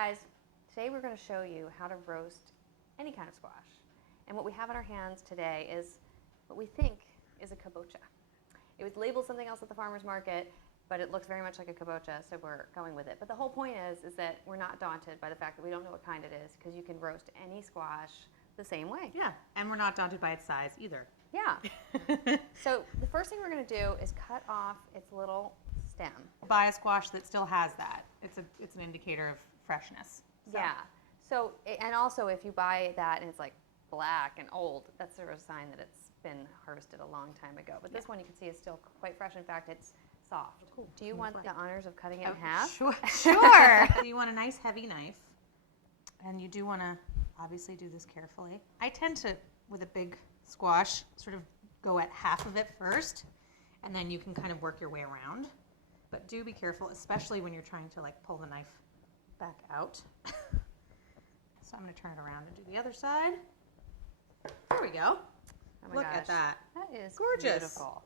guys, today we're going to show you how to roast any kind of squash. And what we have in our hands today is what we think is a kabocha. It was labeled something else at the farmer's market, but it looks very much like a kabocha, so we're going with it. But the whole point is that we're not daunted by the fact that we don't know what kind it is, because you can roast any squash the same way. Yeah, and we're not daunted by its size either. Yeah. So the first thing we're going to do is cut off its little stem. Buy a squash that still has that. It's an indicator of freshness. So. Yeah. So, and also if you buy that and it's like black and old, that's sort of a sign that it's been harvested a long time ago. But this one you can see is still quite fresh. In fact, it's soft. Cool. Do you want the honors of cutting it in half? Sure. Sure. You want a nice heavy knife, and you do want to obviously do this carefully. I tend to, with a big squash, sort of go at half of it first, and then you can kind of work your way around. But do be careful, especially when you're trying to like pull the knife back out. So I'm going to turn it around and do the other side. There we go. Oh my Look gosh. at that. That is Gorgeous. beautiful.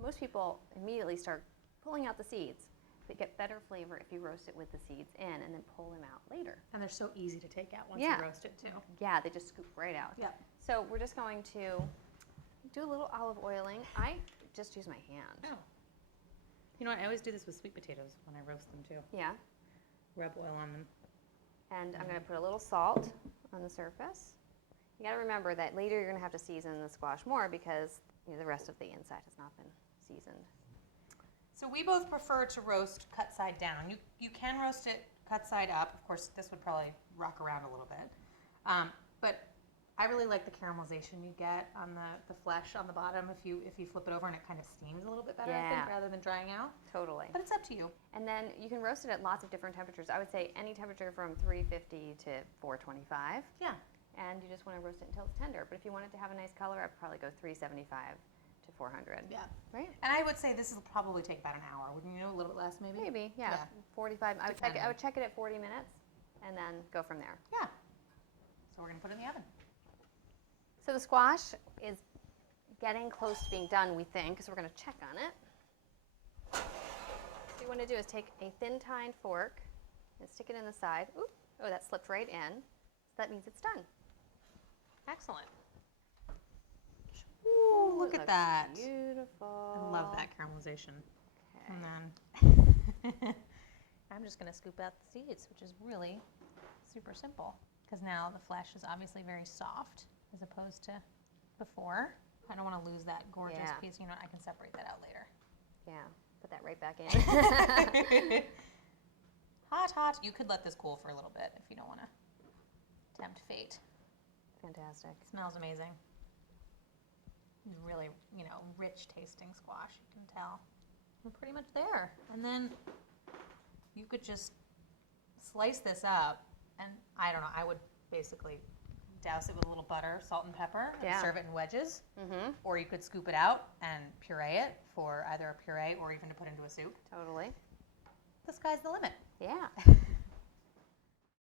Most people immediately start pulling out the seeds. They get better flavor if you roast it with the seeds in and then pull them out later. And they're so easy to take out once Yeah. you roast it too. Yeah, they just scoop right out. Yep. So we're just going to do a little olive oiling. I just use my hand. Oh. You know what? I always do this with sweet potatoes when I roast them too. Yeah. Rub oil on them. And I'm going to put a little salt on the surface. You got to remember that later you're going to have to season the squash more because the rest of the inside has not been seasoned. So we both prefer to roast cut side down. You can roast it cut side up. Of course, this would probably rock around a little bit. But I really like the caramelization you get on the flesh on the bottom if you flip it over and it kind of steams a little bit better, I think, rather than drying out. Totally. But it's up to you. And then you can roast it at lots of different temperatures. I would say any temperature from 350 to 425. Yeah. And you just want to roast it until it's tender. But if you want it to have a nice color, I'd probably go 375 to 400. Yeah. Right? And I would say this will probably take about an hour. Wouldn't you? A little bit less, maybe? Maybe, yeah. 45. I would check it at 40 minutes and then go from there. Yeah. So we're going to put it in the oven. So the squash is getting close to being done, we think, because we're going to check on it. So what you want to do is take a thin tined fork and stick it in the side. Ooh, oh, that slipped right in. So that means it's done. Excellent. Ooh, look at that. Beautiful. I love that caramelization. Okay. And then I'm just going to scoop out the seeds, which is really super simple. Because now the flesh is obviously very soft as opposed to before. I don't want to lose that gorgeous piece. You know, I can separate that out later. Yeah, put that right back in. Hot, hot. You could let this cool for a little bit if you don't want to tempt fate. Fantastic. It smells amazing. Really, rich tasting squash, you can tell. We're pretty much there. And then you could just slice this up, and I don't know, I would basically douse it with a little butter, salt, and pepper, and serve it in wedges. Mm-hmm. Or you could scoop it out and puree it for either a puree or even to put into a soup. Totally. The sky's the limit. Yeah.